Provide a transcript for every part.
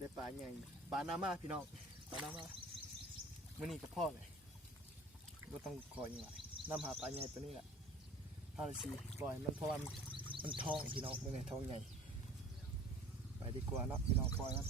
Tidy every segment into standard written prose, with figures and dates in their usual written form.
ได้ปลาใหญ่ปลาหน้ามาพี่น้องปลาหน้ามามื่อนี้กับพ่อเลยก็ต้องคอยยังไงน้ำหาปลาใหญ่ตัวนี้แหละ5-4ปล่อยมันเพราะว่ามันท้องพี่น้องมันเป็นท้องใหญ่ไปดีกว่าเนาะพี่น้องปล่อยมัน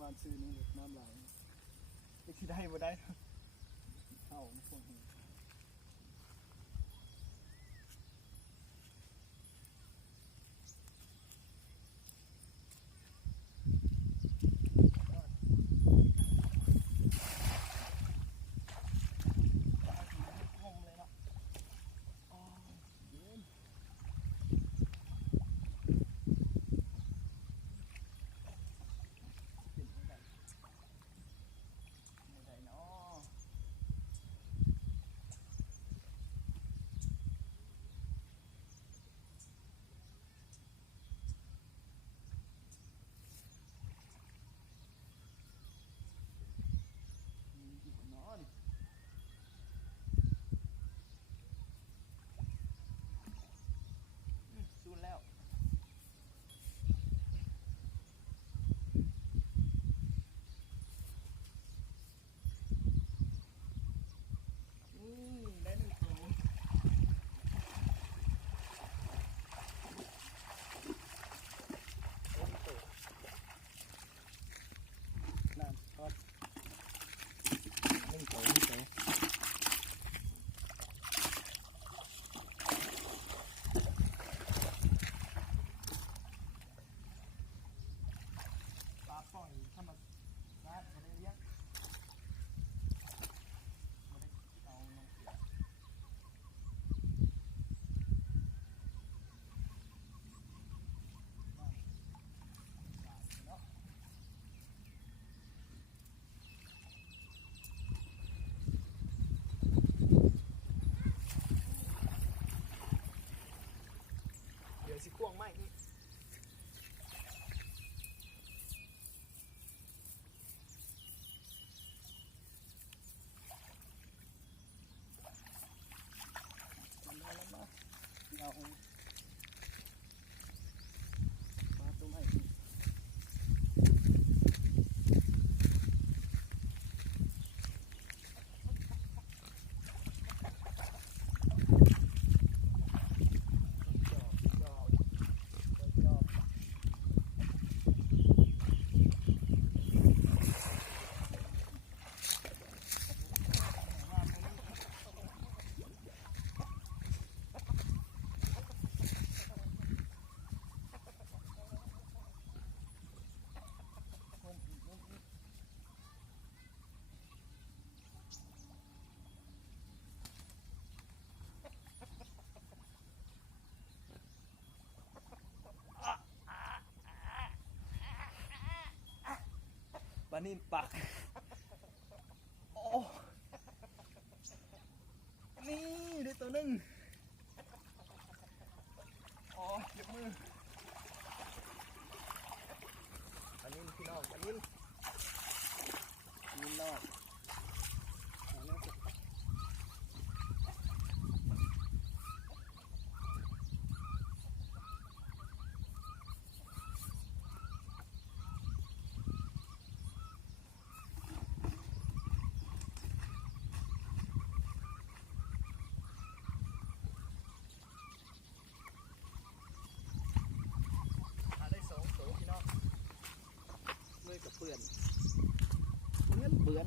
วานซื้อนี่น้ำไหลไปที่ได้บ่ได้เข้าไม่ควรเห็นสิควงไหมนี่เอามาตัวใหม่ปลานิ่มปักโอ้นี่ได้ตัวหนึ่งอ๋อยกมือปลานิ่มพี่น้องปลานิ่มนอด เบื้อน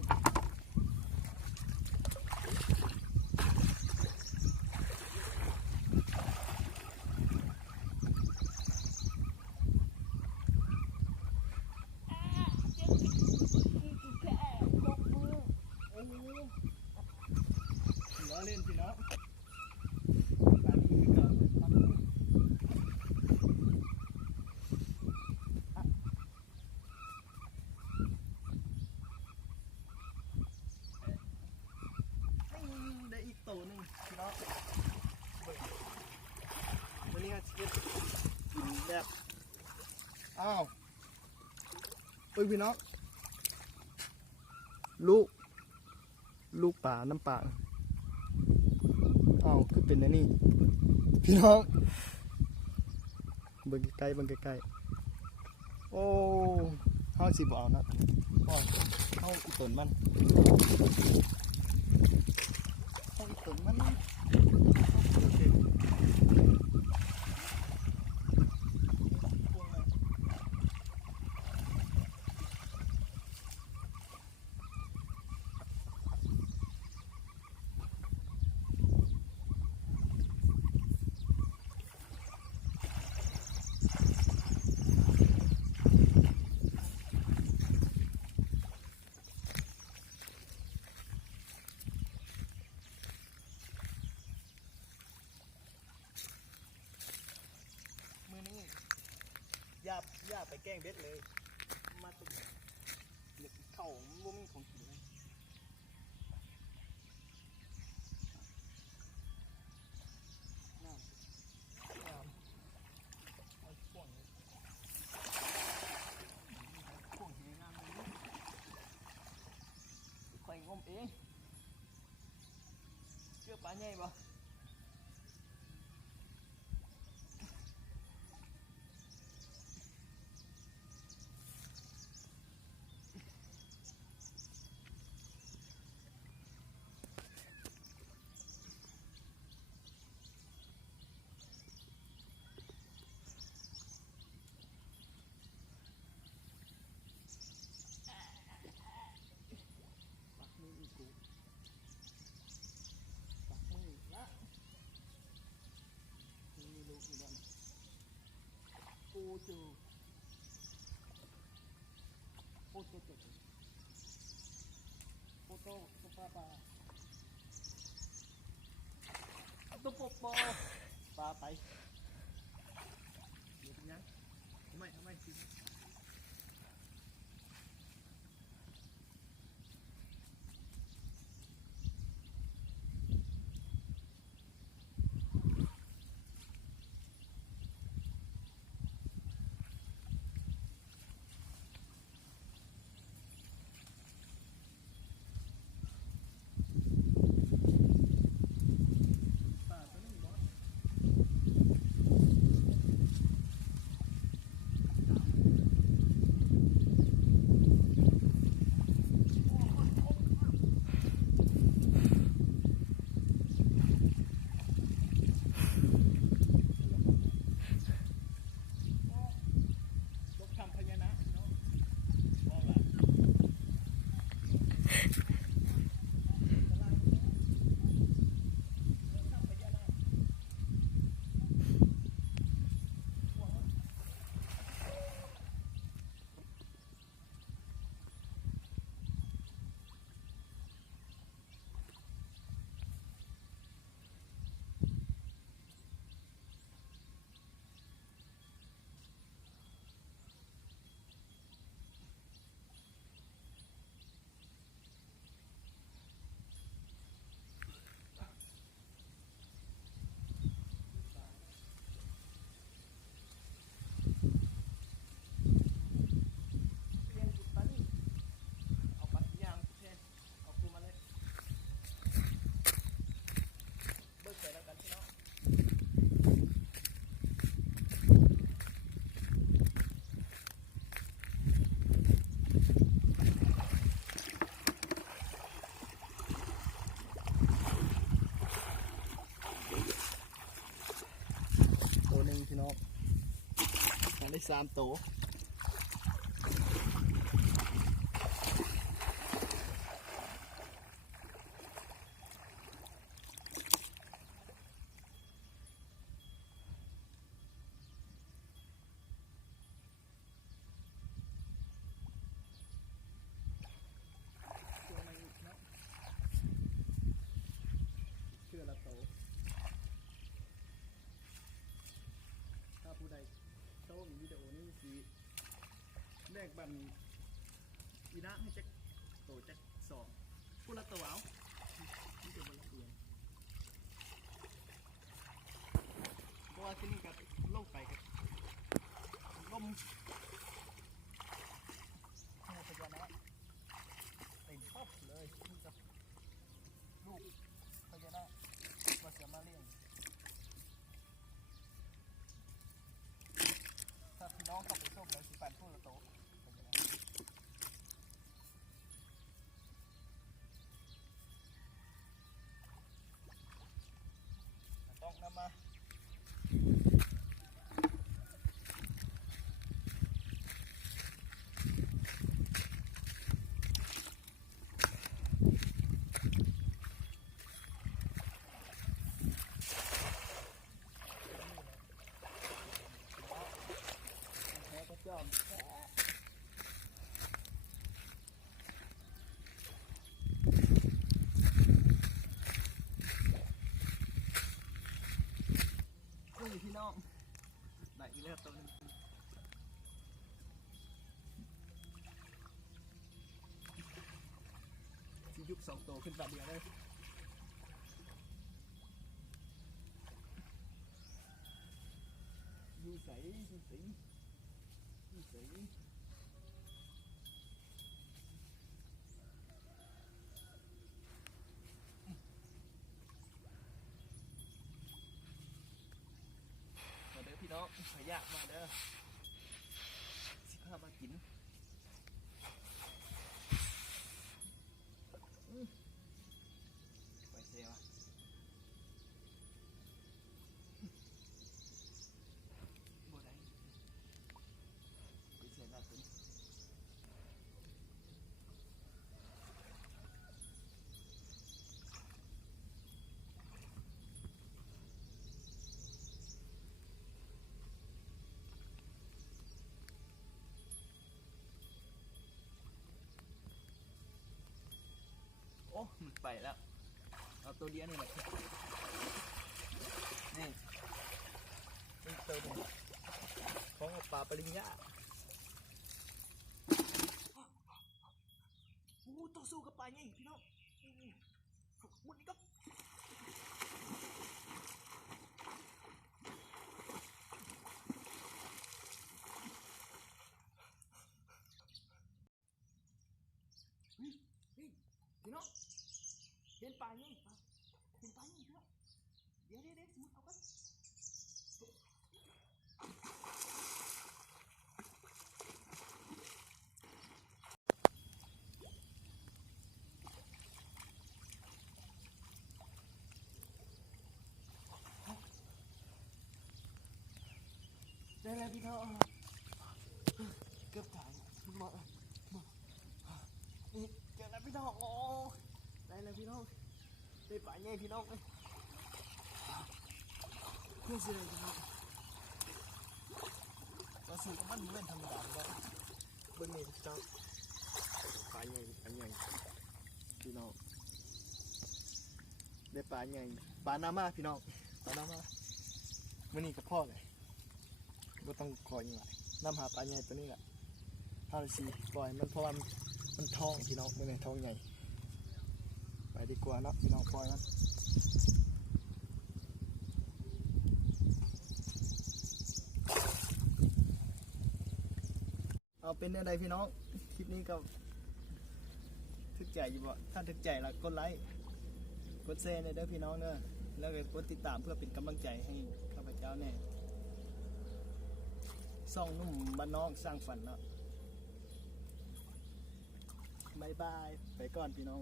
ล้อเล่นพี่น้องการนี้ก็ทำได้อีกตัวหนึ่งพี่น้องวันนี้จะกินแบบอ้าวเอ้ยพี่น้องลูกป่าน้ำป่าอ้าวคือเป็นอันนี้พี่น้องเบิ่งใกล้ๆโอ้เฮาสิบ่เอานะพ่อเฮาอีตนมันโอเคอย่าไปแกล้งเบ็ดเลยมาตุ่มเด็กเข้าบ่มีของกินเลยน้ำเอาพ่วงเลยพ่วงงามเลยค่อยงมเองเชื่อปลาใหญ่บ่ปูโตปลาตุ๊ปปปลาไปเดี๋ยวยังทำไมสิได้3 ตัว สีแรกบันอีนะให้จักโตจักสองพูดละตัวเอานี่จะบนละเอียงเพราะว่าที่นี่กับโลกไปกับลมให้พญานาคเต็มครอบเลยนี่กับลูกพญานาคมาเสียมาเลี้ยงถ้าพี่น้องเข้าไปชมเลยสิปันพูดละโตต้องนำมาแพ้ก็จอมแพ้พี่น้องได้อีกแล้วตัวนึงที่ยุบ2 ตัวขึ้นตาเดียวเลยยูใสยูใสยูใสมาเด้อพี่น้องขอยากมาเด้อสิพามากินไปเสียวบ่ได้ไปเสียหน้าตึงโอ้มันไปแล้วเอาตัวเดียวนี่แหละนี่นี่ตัวหนึ่งของปลาปริญญาโอ้ต่อสู้กับปลาไงพี่น้องมุดนี่ก็พี่น้องเห็นปลาไงเห็นปลาไงพี่น้องเดี๋ยวสมมติเอากันได้แล้วพี่น้องเกือบถ่ายมานี่เจอแล้วพี่น้องโอ้ได้แล้วพี่น้องได้ปลาไงพี่น้องเลยเพื่อเสียพี่น้องเราสู้กับมันเล่นธรรมดาเลยเบิ้ลนี่จ้าปลาไงพี่น้องได้ปลาไงปลาหน้ามาพี่น้องปลาหน้ามาวันนี้กับพ่อเลยก็ต้องคอยยังไงน้ำหาปลาใหญ่ตัวนี้แหละถ้าเราสีปล่อยมันเพราะว่ามันท้องพี่น้องมันในท้องใหญ่ไปดีกว่าเนาะพี่น้องปล่อยมันเอาเป็นอะไรพี่น้องคลิปนี้ก็ทึกใจอยู่บ่ถ้าทึกใจแล้วกดไลค์กดแชร์ในเด้อพี่น้องเด้อแล้วก็กดติดตามเพื่อเป็นกำลังใจให้ข้าพเจ้าแน่ซ่องนุ่มบ้านนอกสร้างฝันเนาะบายบายไปก่อนพี่น้อง